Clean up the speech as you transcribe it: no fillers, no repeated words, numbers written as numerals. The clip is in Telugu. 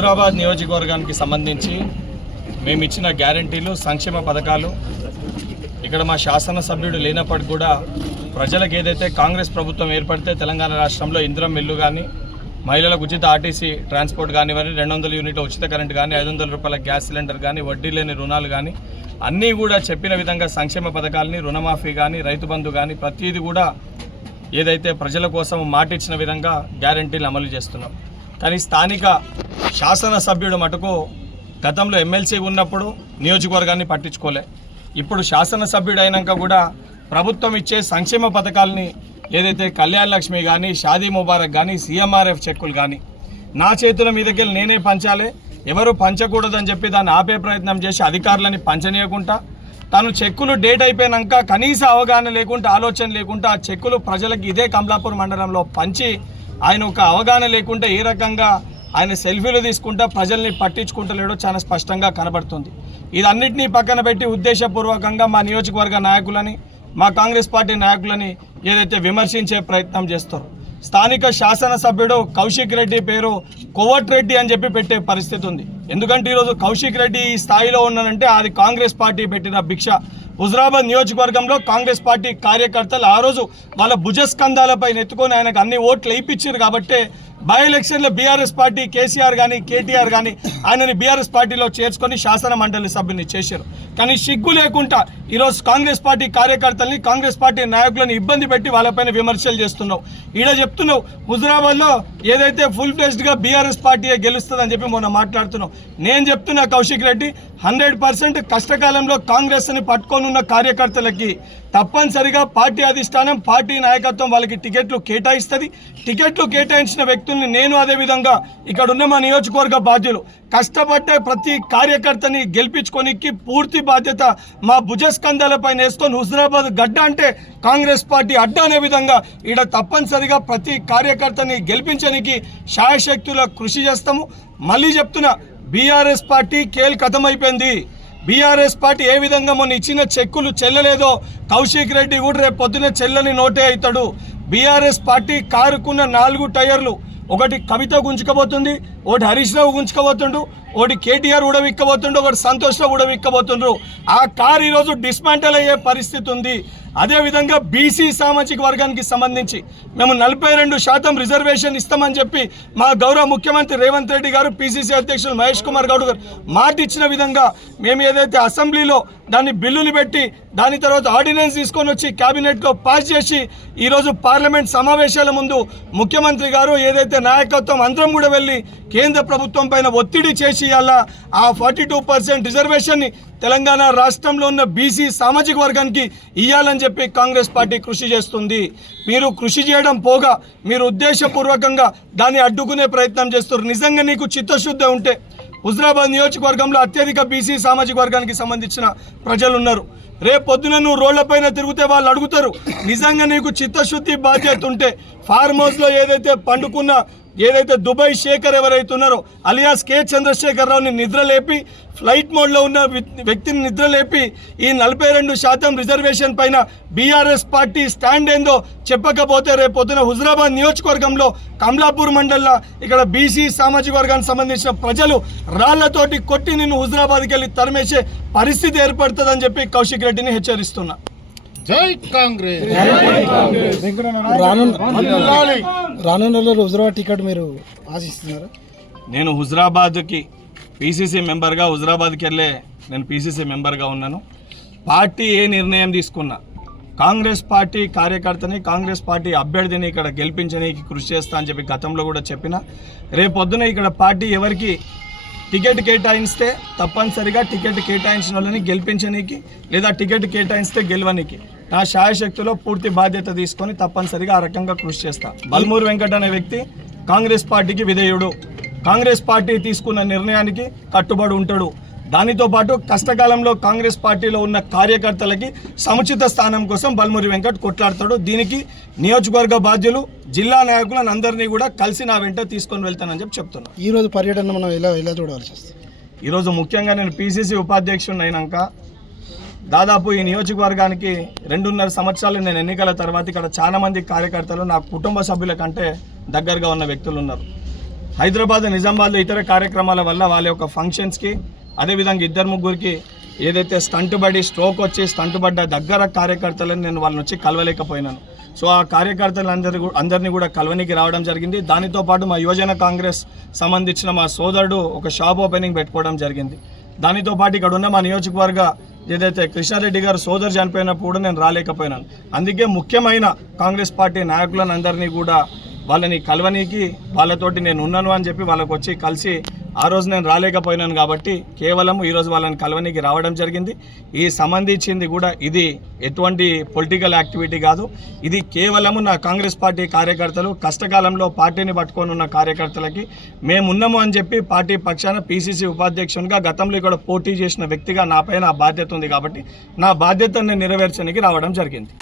హుజురాబాద్ నియోజకవర్గానికి సంబంధించి మేము ఇచ్చిన గ్యారంటీలు సంక్షేమ పథకాలు ఇక్కడ మా శాసనసభ్యుడు లేనప్పటికీ కూడా ప్రజలకు ఏదైతే కాంగ్రెస్ ప్రభుత్వం ఏర్పడితే తెలంగాణ రాష్ట్రంలో ఇందిరం ఇల్లు కానీ మహిళలకు ఉచిత ఆర్టీసీ ట్రాన్స్పోర్ట్ కానివ్వండి 200 యూనిట్ల ఉచిత కరెంట్ కానీ 500 రూపాయల గ్యాస్ సిలిండర్ కానీ వడ్డీ లేని రుణాలు కానీ అన్నీ కూడా చెప్పిన విధంగా సంక్షేమ పథకాలని రుణమాఫీ కానీ రైతు బంధు కానీ ప్రతిదీ కూడా ఏదైతే ప్రజల కోసం మాటిచ్చిన విధంగా గ్యారంటీలు అమలు చేస్తున్నాం. కానీ స్థానిక శాసనసభ్యుడు మటుకు గతంలో ఎమ్మెల్సీ ఉన్నప్పుడు నియోజకవర్గాన్ని పట్టించుకోలే. ఇప్పుడు శాసనసభ్యుడు అయినాక కూడా ప్రభుత్వం ఇచ్చే సంక్షేమ పథకాలని ఏదైతే కళ్యాణ్ లక్ష్మి కానీ షాదీ ముబారక్ కానీ సీఎంఆర్ఎఫ్ చెక్కులు కానీ నా చేతుల మీదకెళ్ళి నేనే పంచాలి, ఎవరు పంచకూడదని చెప్పి దాన్ని ఆపే ప్రయత్నం చేసి అధికారులని పంచనీయకుండా తను చెక్కులు డేట్ అయిపోయినాక కనీస అవగాహన లేకుండా ఆలోచన లేకుండా ఆ చెక్కులు ప్రజలకు ఇదే కమలాపూర్ మండలంలో పంచి ఆయన ఒక అవగాహన లేకుండా ఏ రకంగా ఆయన సెల్ఫీలు తీసుకుంటా ప్రజల్ని పట్టించుకుంటలేడో చాలా స్పష్టంగా కనబడుతుంది. ఇదన్నిటినీ పక్కన పెట్టి ఉద్దేశపూర్వకంగా మా నియోజకవర్గ నాయకులని మా కాంగ్రెస్ పార్టీ నాయకులని ఏదైతే విమర్శించే ప్రయత్నం చేస్తారో స్థానిక శాసనసభ్యుడు కౌశిక్ రెడ్డి పేరు కోవట్ రెడ్డి అని చెప్పి పెట్టే పరిస్థితి ఉంది. ఎందుకంటే ఈరోజు కౌశిక్ రెడ్డి ఈ స్థాయిలో ఉన్నానంటే అది కాంగ్రెస్ పార్టీ పెట్టిన భిక్ష. హుజురాబాద్ నియోజకవర్గంలో కాంగ్రెస్ పార్టీ కార్యకర్తలు ఆ రోజు వాళ్ళ భుజస్కంధాలపై ఎత్తుకొని ఆయనకు అన్ని ఓట్లు వేయించారు కాబట్టి బై ఎలక్షన్లో బీఆర్ఎస్ పార్టీ కేసీఆర్ కానీ కేటీఆర్ కానీ ఆయనని బీఆర్ఎస్ పార్టీలో చేర్చుకొని శాసన మండలి సభ్యుని చేశారు. కానీ సిగ్గు లేకుండా ఈరోజు కాంగ్రెస్ పార్టీ కార్యకర్తల్ని కాంగ్రెస్ పార్టీ నాయకులను ఇబ్బంది పెట్టి వాళ్ళపైన విమర్శలు చేస్తున్నావు. ఈడ చెప్తున్నావు హుజురాబాద్లో ఏదైతే ఫుల్ ఫ్లెజ్డ్గా బీఆర్ఎస్ పార్టీయే గెలుస్తుందని చెప్పి మొన్న మాట్లాడుతున్నావు. నేను చెప్తున్నా కౌశిక్ రెడ్డి 100% కష్టకాలంలో కాంగ్రెస్ని పట్టుకొని ఉన్న కార్యకర్తలకి తప్పనిసరిగా పార్టీ అధిష్టానం పార్టీ నాయకత్వం వాళ్ళకి టికెట్లు కేటాయిస్తుంది. టికెట్లు కేటాయించిన వ్యక్తుల్ని నేను అదేవిధంగా ఇక్కడ ఉన్న మా నియోజకవర్గ బాధ్యులు కష్టపడ్డే ప్రతి కార్యకర్తని గెలిపించుకోనికి పూర్తి బాధ్యత మా భుజస్కంధాలపై వేసుకొని హుజురాబాద్ గడ్డ అంటే కాంగ్రెస్ పార్టీ అడ్డ అనే విధంగా ఇక్కడ తప్పనిసరిగా ప్రతి కార్యకర్తని గెలిపించడానికి శాయశక్తుల కృషి చేస్తాము. మళ్ళీ చెప్తున్నా బీఆర్ఎస్ పార్టీ ఖతమైపోయింది. బీఆర్ఎస్ పార్టీ ఏ విధంగా మొన్న ఇచ్చిన చెక్కులు చెల్లలేదో కౌశిక్ రెడ్డి కూడా రేపు పొద్దున చెల్లని నోటే అవుతాడు. బీఆర్ఎస్ పార్టీ కారుకున్న 4 టైర్లు ఒకటి కవిత గుంజుకపోతుంది, ఒకటి హరీష్ రావు గుంజుకపోతుండు, ఒకటి కేటీఆర్ ఉడవిక్కబోతుండు, ఒకటి సంతోష్ రావు ఉడవిక్కబోతుండ్రు. ఆ కారు ఈరోజు డిస్మాంటల్ అయ్యే పరిస్థితి ఉంది. అదేవిధంగా బీసీ సామాజిక వర్గానికి సంబంధించి మేము 42% రిజర్వేషన్ ఇస్తామని చెప్పి మా గౌరవ ముఖ్యమంత్రి రేవంత్ రెడ్డి గారు పిసిసి అధ్యక్షులు మహేష్ కుమార్ గౌడ్ గారు మాట ఇచ్చిన విధంగా మేము ఏదైతే అసెంబ్లీలో దాన్ని బిల్లులు పెట్టి దాని తర్వాత ఆర్డినెన్స్ తీసుకొని వచ్చి క్యాబినెట్లో పాస్ చేసి ఈరోజు పార్లమెంట్ సమావేశాల ముందు ముఖ్యమంత్రి గారు ఏదైతే నాయకత్వం అందరం కూడా వెళ్ళి కేంద్ర ప్రభుత్వం పైన ఒత్తిడి చేసి ఇవాళ ఆ 42% రిజర్వేషన్ని తెలంగాణ రాష్ట్రంలో ఉన్న బీసీ సామాజిక వర్గానికి ఇవ్వాలని చెప్పి కాంగ్రెస్ పార్టీ కృషి చేస్తుంది. మీరు కృషి చేయడం పోగా మీరు ఉద్దేశపూర్వకంగా దాన్ని అడ్డుకునే ప్రయత్నం చేస్తారు. నిజంగా నీకు చిత్తశుద్ధి ఉంటే హుజురాబాద్ నియోజకవర్గంలో అత్యధిక బీసీ సామాజిక వర్గానికి సంబంధించిన ప్రజలు ఉన్నారు. రేపు పొద్దున నువ్వు రోడ్లపైన తిరిగితే వాళ్ళు అడుగుతారు. నిజంగా నీకు చిత్తశుద్ధి బాధ్యత ఉంటే ఫార్మ్ హౌస్లో ఏదైతే పండుకున్న ఏదైతే దుబాయ్ శేఖర్ ఎవరైతే ఉన్నారో అలియాస్ కే చంద్రశేఖరరావుని నిద్రలేపి ఫ్లైట్ మోడ్లో ఉన్న వ్యక్తిని నిద్రలేపి ఈ 42% రిజర్వేషన్ పైన బీఆర్ఎస్ పార్టీ స్టాండ్ ఏందో చెప్పకపోతే రేపు పొద్దున హుజురాబాద్ నియోజకవర్గంలో కమలాపూర్ మండలంలో ఇక్కడ బీసీ సామాజిక వర్గానికి సంబంధించిన ప్రజలు రాళ్లతోటి కొట్టి నిన్ను హుజురాబాద్కి వెళ్ళి తరిమేసే పరిస్థితి ఏర్పడుతుందని చెప్పి కౌశిక్ రెడ్డిని హెచ్చరిస్తున్నా. జై కాంగ్రెస్. రానున్న హుజురాబాద్ టికెట్ మీరు ఆశిస్తున్నారు? నేను హుజురాబాద్కి పీసీసీ మెంబర్గా హుజురాబాద్కి వెళ్ళే నేను పీసీసీ మెంబర్గా ఉన్నాను. పార్టీ ఏ నిర్ణయం తీసుకున్నా కాంగ్రెస్ పార్టీ కార్యకర్తని కాంగ్రెస్ పార్టీ అభ్యర్థిని ఇక్కడ గెలిపించడానికి కృషి చేస్తా అని చెప్పి గతంలో కూడా చెప్పిన. రేపొద్దున ఇక్కడ పార్టీ ఎవరికి టికెట్ కేటాయిస్తే తప్పనిసరిగా టికెట్ కేటాయించిన వాళ్ళని గెలిపించనీకి లేదా టికెట్ కేటాయిస్తే గెలవనికి నా శాయశక్తిలో పూర్తి బాధ్యత తీసుకొని తప్పనిసరిగా ఆ రకంగా కృషి చేస్తా. బల్మూరు వెంకట్ అనే వ్యక్తి కాంగ్రెస్ పార్టీకి విధేయుడు, కాంగ్రెస్ పార్టీ తీసుకున్న నిర్ణయానికి కట్టుబడి ఉంటాడు. దానితో పాటు కష్టకాలంలో కాంగ్రెస్ పార్టీలో ఉన్న కార్యకర్తలకి సముచిత స్థానం కోసం బల్మూరి వెంకట్ కొట్లాడతాడు. దీనికి నియోజకవర్గ బాధ్యులు జిల్లా నాయకులను అందరినీ కూడా కలిసి నా వెంట తీసుకొని వెళ్తానని చెప్పి చెప్తున్నాను. ఈరోజు పర్యటన మనం ఎలా చూడవలసి వస్తుంది? ఈరోజు ముఖ్యంగా నేను పీసీసీ ఉపాధ్యక్షుడిని అయినాక దాదాపు ఈ నియోజకవర్గానికి 2.5 సంవత్సరాలు నేను ఎన్నికల తర్వాత ఇక్కడ చాలామంది కార్యకర్తలు నా కుటుంబ సభ్యుల కంటే దగ్గరగా ఉన్న వ్యక్తులు ఉన్నారు. హైదరాబాద్ నిజామాబాద్లో ఇతర కార్యక్రమాల వల్ల వాళ్ళ యొక్క ఫంక్షన్స్కి అదేవిధంగా 2-3కి ఏదైతే స్టంట్ పడి స్ట్రోక్ వచ్చి స్టంట్ పడ్డ దగ్గర కార్యకర్తలను నేను వాళ్ళని వచ్చి కలవలేకపోయినాను. సో ఆ అందరినీ కూడా కలవనికి రావడం జరిగింది. దానితో పాటు మా యువజన కాంగ్రెస్ సంబంధించిన మా సోదరుడు ఒక షాప్ ఓపెనింగ్ పెట్టుకోవడం జరిగింది. దానితో పాటు ఇక్కడ ఉన్న మా నియోజకవర్గ ఏదైతే కృష్ణారెడ్డి గారు సోదరు చనిపోయినప్పుడు కూడా నేను రాలేకపోయినాను. అందుకే ముఖ్యమైన కాంగ్రెస్ పార్టీ నాయకులను అందరినీ కూడా వాళ్ళని కలవనీకి వాళ్ళతోటి నేను ఉన్నాను అని చెప్పి వాళ్ళకు వచ్చి కలిసి ఆ రోజు నేను రాలేకపోయినాను కాబట్టి కేవలం ఈరోజు వాళ్ళని కలవనీకి రావడం జరిగింది. ఈ సంబంధించింది కూడా ఇది ఎటువంటి పొలిటికల్ యాక్టివిటీ కాదు. ఇది కేవలము నా కాంగ్రెస్ పార్టీ కార్యకర్తలు కష్టకాలంలో పార్టీని పట్టుకొని ఉన్న కార్యకర్తలకి మేమున్నాము అని చెప్పి పార్టీ పక్షాన PCC ఉపాధ్యక్షునిగా గతంలో ఇక్కడ పోటీ చేసిన వ్యక్తిగా నా పైన బాధ్యత ఉంది కాబట్టి నా బాధ్యతను నెరవేర్చడానికి రావడం జరిగింది.